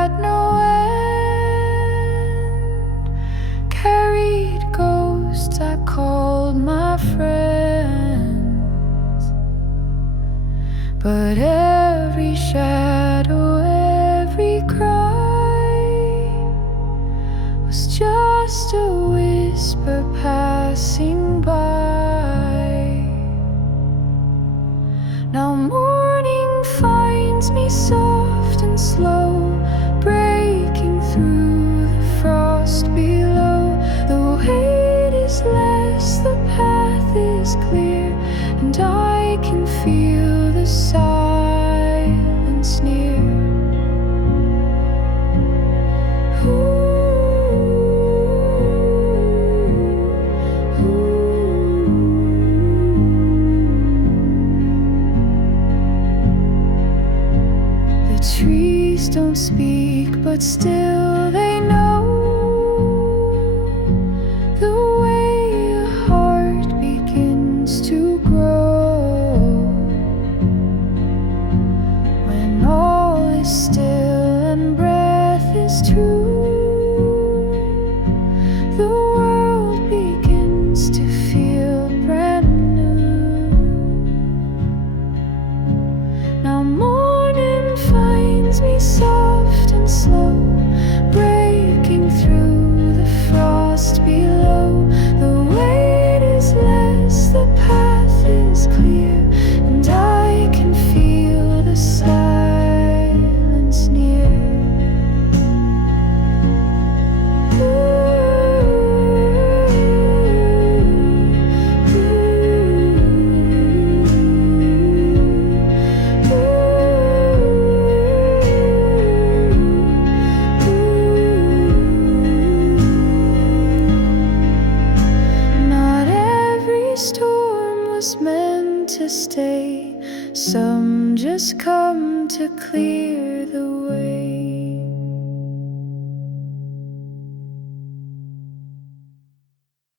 had no end. Carried ghosts I called my friends, but every shadow, every cry was just a whisper passing by. Now morning finds me soft and slow, breaking through the frost below. The weight is less, the path is clear, and I can feel the silence near. The trees don't speak, but still they know the way a heart begins to grow. When all is still and breath is true, the world begins to feel brand new. Now morning finds me soft and slow, breaking through the frost below. The weight is less, the path is clear, and I can feel the silence near. Not every storm was meant to stay. Some just come to clear